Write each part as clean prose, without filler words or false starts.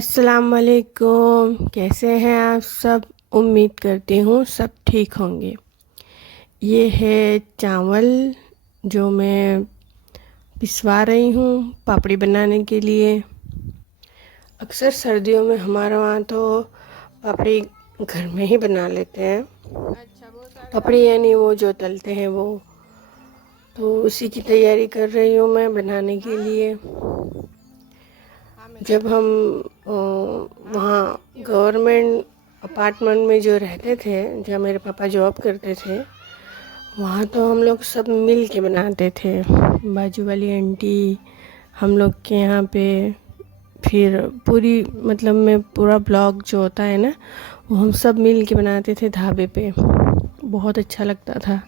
अस्सलाम वालेकुम। कैसे हैं आप सब? उम्मीद करती हूँ सब ठीक होंगे। ये है चावल जो मैं पिसवा रही हूँ पापड़ी बनाने के लिए। अक्सर सर्दियों में हमारे वहाँ तो पापड़ी घर में ही बना लेते हैं। पापड़ी यानी वो जो तलते हैं वो। तो उसी की तैयारी कर रही हूँ मैं बनाने के लिए। जब हम वहाँ गवर्नमेंट अपार्टमेंट में जो रहते थे, जहाँ मेरे पापा जॉब करते थे, वहाँ तो हम लोग सब मिल के बनाते थे। बाजू वाली आंटी, हम लोग के यहाँ पे, फिर पूरी मतलब में पूरा ब्लॉक जो होता है ना, वो हम सब मिल के बनाते थे ढाबे पे। बहुत अच्छा लगता था।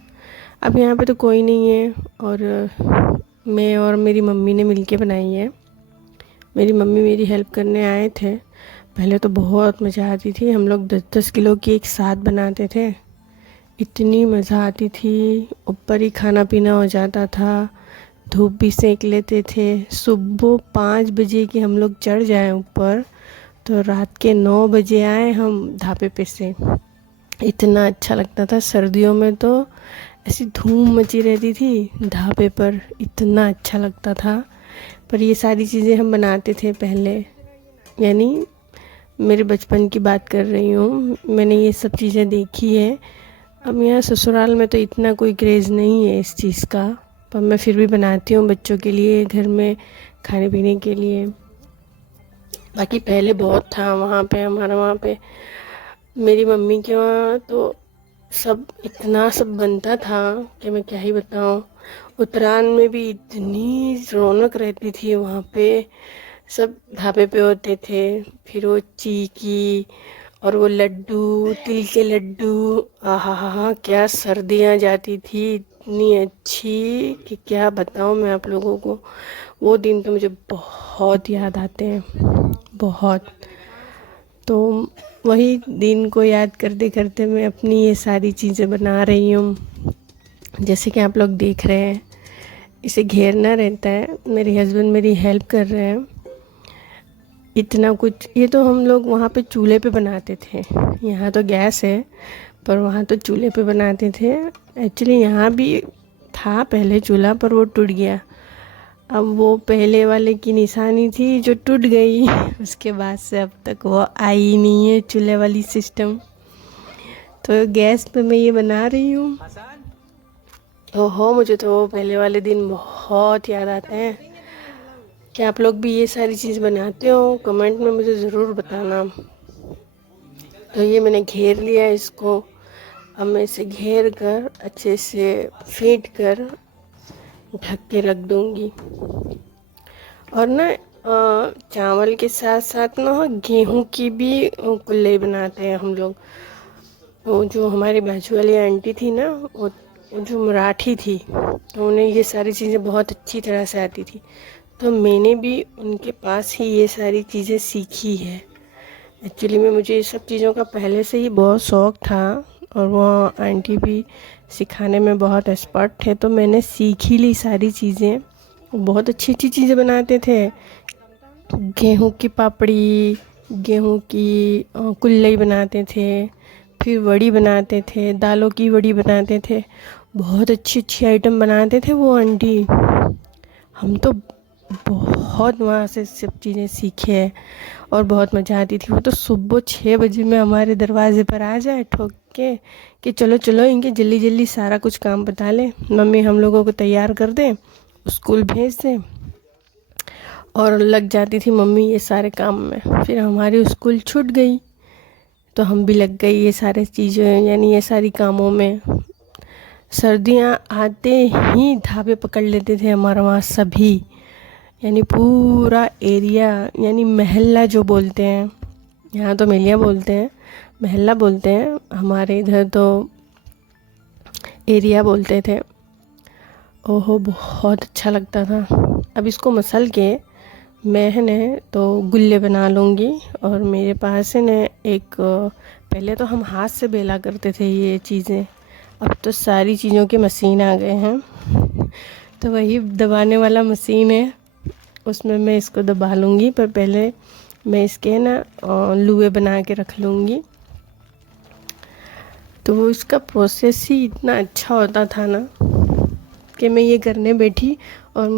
अब यहाँ पे तो कोई नहीं है और मैं और मेरी मम्मी ने मिल के बनाई है। मेरी मम्मी मेरी हेल्प करने आए थे। पहले तो बहुत मज़ा आती थी, हम लोग 10-10 किलो की एक साथ बनाते थे। इतनी मज़ा आती थी, ऊपर ही खाना पीना हो जाता था, धूप भी सेक लेते थे। सुबह 5 बजे कि हम लोग चढ़ जाएं ऊपर, तो रात के 9 बजे आए हम ढाबे पे से। इतना अच्छा लगता था। सर्दियों में तो ऐसी धूम मची रहती थी ढाबे पर, इतना अच्छा लगता था। पर ये सारी चीज़ें हम बनाते थे पहले, यानी मेरे बचपन की बात कर रही हूँ। मैंने ये सब चीज़ें देखी है। अब यहाँ ससुराल में तो इतना कोई क्रेज़ नहीं है इस चीज़ का, पर मैं फिर भी बनाती हूँ बच्चों के लिए, घर में खाने पीने के लिए। बाकी पहले बहुत था वहाँ पे, हमारे वहाँ पे मेरी मम्मी के वहाँ तो सब इतना सब बनता था कि मैं क्या ही बताऊँ। उत्तरायण में भी इतनी रौनक रहती थी वहाँ पे, सब ढाबे पे होते थे। फिर वो चीकी और वो लड्डू, तिल के लड्डू, आहा हा हा, क्या सर्दियाँ जाती थी इतनी अच्छी कि क्या बताऊँ मैं आप लोगों को। वो दिन तो मुझे बहुत याद आते हैं, बहुत। तो वही दिन को याद करते करते मैं अपनी ये सारी चीज़ें बना रही हूँ। जैसे कि आप लोग देख रहे हैं, इसे घेरना रहता है। मेरे हस्बैंड मेरी हेल्प कर रहे हैं। इतना कुछ, ये तो हम लोग वहाँ पे चूल्हे पे बनाते थे। यहाँ तो गैस है, पर वहाँ तो चूल्हे पे बनाते थे। एक्चुअली यहाँ भी था पहले चूल्हा, पर वो टूट गया। अब वो पहले वाले की निशानी थी जो टूट गई। उसके बाद से अब तक वो आई ही नहीं है चूल्हे वाली सिस्टम। तो गैस पे मैं ये बना रही हूँ। ओहो, मुझे तो वो पहले वाले दिन बहुत याद आते हैं। क्या आप लोग भी ये सारी चीज़ बनाते हो? कमेंट में मुझे ज़रूर बताना। तो ये मैंने घेर लिया इसको। अब मैं इसे घेर कर अच्छे से फेंट कर ढक के रख दूँगी। और ना चावल के साथ साथ ना गेहूं की भी कुल्ले बनाते हैं हम लोग। वो जो हमारी बाजू वाली आंटी थी ना, वो जो मराठी थी, तो उन्हें ये सारी चीज़ें बहुत अच्छी तरह से आती थी। तो मैंने भी उनके पास ही ये सारी चीज़ें सीखी है। एक्चुअली में मुझे ये सब चीज़ों का पहले से ही बहुत शौक़ था, और वो आंटी भी सिखाने में बहुत एक्सपर्ट थे, तो मैंने सीख ही ली सारी चीज़ें। बहुत अच्छी अच्छी चीज़ें बनाते थे। गेहूं की पापड़ी, गेहूं की कुल्लई बनाते थे, फिर वड़ी बनाते थे, दालों की वड़ी बनाते थे। बहुत अच्छी अच्छी आइटम बनाते थे वो आंटी। हम तो बहुत वहाँ से सब चीज़ें सीखे हैं, और बहुत मज़ा आती थी। वो तो सुबह 6 बजे में हमारे दरवाजे पर आ जाए ठोक के कि चलो चलो, इनके जल्दी जल्दी सारा कुछ काम बता लें, मम्मी हम लोगों को तैयार कर दें, स्कूल भेज दें। और लग जाती थी मम्मी ये सारे काम में। फिर हमारी स्कूल छूट गई तो हम भी लग गई ये सारे चीज़ें, यानी ये सारी कामों में। सर्दियाँ आते ही ढाबे पकड़ लेते थे हमारे वहाँ सभी, यानी पूरा एरिया, यानी मोहल्ला जो बोलते हैं, यहाँ तो मेलिया बोलते हैं, मोहल्ला बोलते हैं, हमारे इधर तो एरिया बोलते थे। ओहो, बहुत अच्छा लगता था। अब इसको मसल के मैंने तो गुल्ले बना लूँगी। और मेरे पास है न एक, पहले तो हम हाथ से बेला करते थे ये चीज़ें, अब तो सारी चीज़ों के मशीन आ गए हैं। तो वही दबाने वाला मशीन है, उसमें मैं इसको दबा लूँगी। पर पहले मैं इसके ना लुए बना के रख लूँगी। तो वो इसका प्रोसेस ही इतना अच्छा होता था ना कि मैं ये करने बैठी और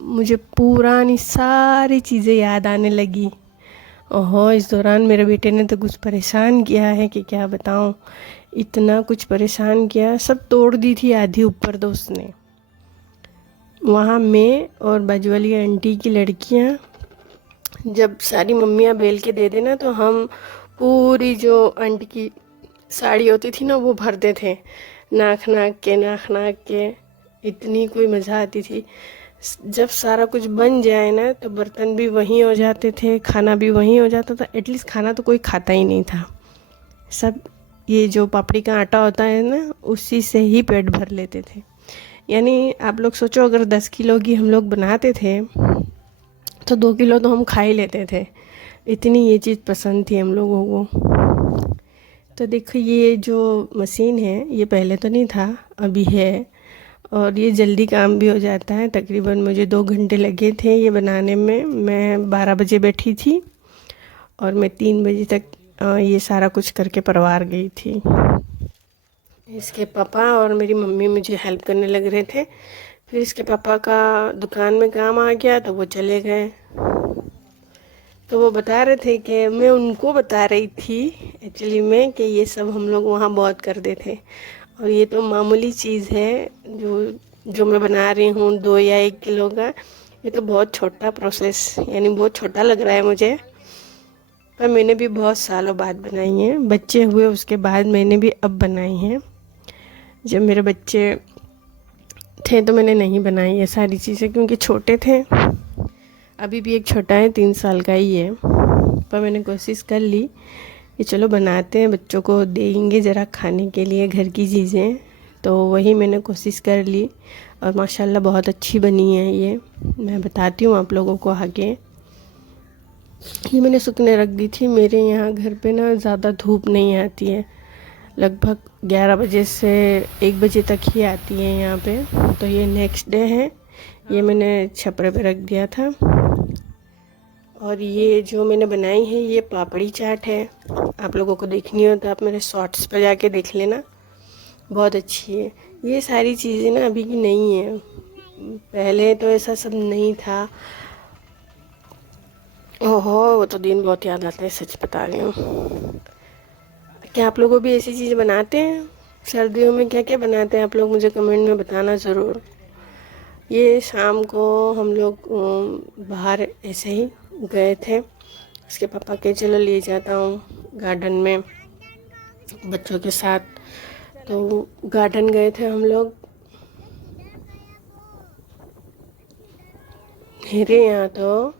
मुझे पुरानी सारी चीज़ें याद आने लगी। ओहो, इस दौरान मेरे बेटे ने तो कुछ परेशान किया है कि क्या बताऊँ, इतना कुछ परेशान किया, सब तोड़ दी थी आधी ऊपर तो उसने। वहाँ मैं और बाजू वाली आंटी की लड़कियाँ जब सारी मम्मियाँ बेल के दे देना तो हम पूरी जो आंटी की साड़ी होती थी ना वो भरते थे, नाक नाक के इतनी कोई मज़ा आती थी। जब सारा कुछ बन जाए ना तो बर्तन भी वहीं हो जाते थे, खाना भी वहीं हो जाता था। एटलीस्ट खाना तो कोई खाता ही नहीं था, सब ये जो पापड़ी का आटा होता है ना उसी से ही पेट भर लेते थे। यानी आप लोग सोचो, अगर 10 किलो की हम लोग बनाते थे तो 2 किलो तो हम खा ही लेते थे, इतनी ये चीज़ पसंद थी हम लोगों को। तो देखो ये जो मशीन है ये पहले तो नहीं था, अभी है, और ये जल्दी काम भी हो जाता है। तकरीबन मुझे 2 घंटे लगे थे ये बनाने में। मैं 12 बजे बैठी थी और मैं 3 बजे तक ये सारा कुछ करके परवार गई थी। इसके पापा और मेरी मम्मी मुझे हेल्प करने लग रहे थे। फिर इसके पापा का दुकान में काम आ गया तो वो चले गए। तो वो बता रहे थे कि मैं उनको बता रही थी एक्चुअली में कि ये सब हम लोग वहाँ बहुत करते थे और ये तो मामूली चीज़ है जो मैं बना रही हूँ 2 या 1 किलो का। ये तो बहुत छोटा प्रोसेस, यानी बहुत छोटा लग रहा है मुझे, पर मैंने भी बहुत सालों बाद बनाई है। बच्चे हुए उसके बाद मैंने भी अब बनाई हैं। जब मेरे बच्चे थे तो मैंने नहीं बनाई ये सारी चीज़ें क्योंकि छोटे थे। अभी भी एक छोटा है, 3 साल का ही है, पर मैंने कोशिश कर ली कि चलो बनाते हैं, बच्चों को देंगे ज़रा खाने के लिए घर की चीज़ें। तो वही मैंने कोशिश कर ली और माशाल्लाह बहुत अच्छी बनी है ये। मैं बताती हूँ आप लोगों को आगे। ये मैंने सूखने रख दी थी। मेरे यहाँ घर पे ना ज़्यादा धूप नहीं आती है, लगभग 11 बजे से 1 बजे तक ही आती है यहाँ पे। तो ये नेक्स्ट डे है, ये मैंने छपरे पे रख दिया था। और ये जो मैंने बनाई है ये पापड़ी चाट है। आप लोगों को देखनी हो तो आप मेरे शॉर्ट्स पर जाके देख लेना, बहुत अच्छी है। ये सारी चीज़ें ना अभी की नहीं है, पहले तो ऐसा सब नहीं था। ओहो, वो तो दिन बहुत याद आते हैं, सच बता रही हूँ। क्या आप लोगों भी ऐसी चीज़ बनाते हैं? सर्दियों में क्या क्या बनाते हैं आप लोग, मुझे कमेंट में बताना ज़रूर। ये शाम को हम लोग बाहर ऐसे ही गए थे, उसके पापा के चलो ले जाता हूँ गार्डन में बच्चों के साथ। तो गार्डन गए थे हम लोग। मेरे यहाँ तो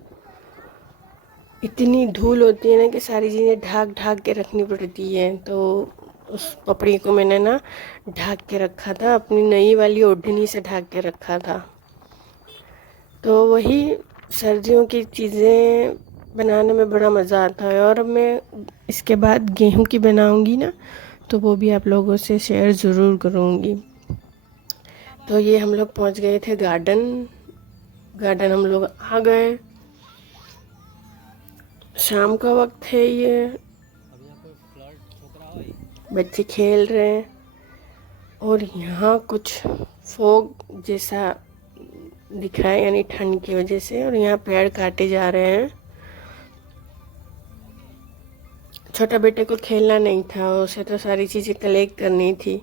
इतनी धूल होती है ना कि सारी चीज़ें ढाक ढाक के रखनी पड़ती है। तो उस पपड़ी को मैंने ना ढाक के रखा था, अपनी नई वाली ओढ़नी से ढाक के रखा था। तो वही सर्दियों की चीज़ें बनाने में बड़ा मज़ा आता है। और अब मैं इसके बाद गेहूं की बनाऊंगी ना तो वो भी आप लोगों से शेयर ज़रूर करूंगी। तो ये हम लोग पहुंच गए थे गार्डन हम लोग आ गए। शाम का वक्त है, ये बच्चे खेल रहे हैं और यहाँ कुछ फॉग जैसा दिख रहा है, यानी ठंड की वजह से। और यहाँ पेड़ काटे जा रहे हैं। छोटा बेटे को खेलना नहीं था, उसे तो सारी चीज़ें कलेक्ट करनी थी।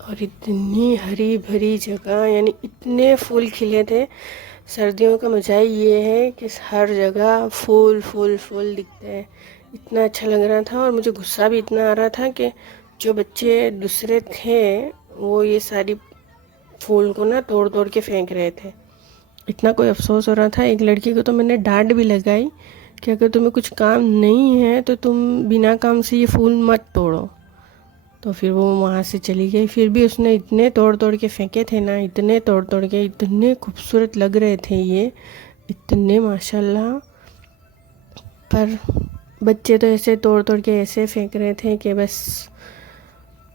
और इतनी हरी भरी जगह, यानी इतने फूल खिले थे। सर्दियों का मज़ा ही ये है कि हर जगह फूल फूल फूल दिखते हैं। इतना अच्छा लग रहा था और मुझे गुस्सा भी इतना आ रहा था कि जो बच्चे दूसरे थे वो ये सारी फूल को ना तोड़ तोड़ के फेंक रहे थे। इतना कोई अफसोस हो रहा था। एक लड़की को तो मैंने डांट भी लगाई कि अगर तुम्हें कुछ काम नहीं है तो तुम बिना काम से ये फूल मत तोड़ो। तो फिर वो वहाँ से चली गई। फिर भी उसने इतने तोड़ तोड़ के फेंके थे ना, इतने तोड़ तोड़ के, इतने खूबसूरत लग रहे थे ये, इतने माशाल्लाह। पर बच्चे तो ऐसे तोड़ तोड़ के ऐसे फेंक रहे थे कि बस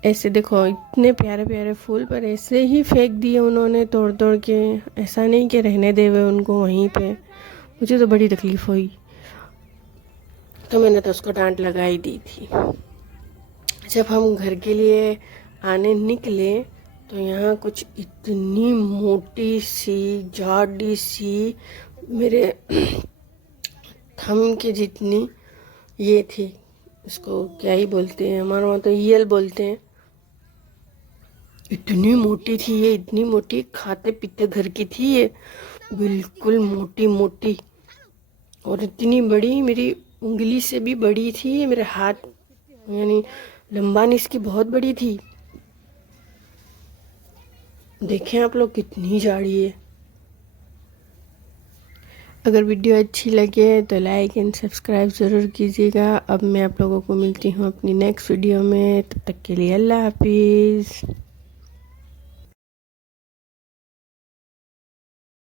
ऐसे देखो, इतने प्यारे प्यारे फूल पर ऐसे ही फेंक दिए उन्होंने तोड़ तोड़ के। ऐसा नहीं कि रहने देवे उनको वहीं पे, मुझे तो बड़ी तकलीफ़ हुई, तो मैंने तो उसको डांट लगा ही दी थी। जब हम घर के लिए आने निकले तो यहाँ कुछ इतनी मोटी सी जाडी सी मेरे थंब के जितनी ये थी, इसको क्या ही बोलते हैं, हमारे वहाँ तो ईयल बोलते हैं। इतनी मोटी थी ये, इतनी मोटी, खाते पीते घर की थी ये, बिल्कुल मोटी मोटी, और इतनी बड़ी, मेरी उंगली से भी बड़ी थी ये, मेरे हाथ यानी लंबाई इसकी बहुत बड़ी थी। देखें आप लोग कितनी जाड़ी है। अगर वीडियो अच्छी लगे तो लाइक एंड सब्सक्राइब ज़रूर कीजिएगा। अब मैं आप लोगों को मिलती हूँ अपनी नेक्स्ट वीडियो में, तब तक के लिए अल्लाह हाफिज़।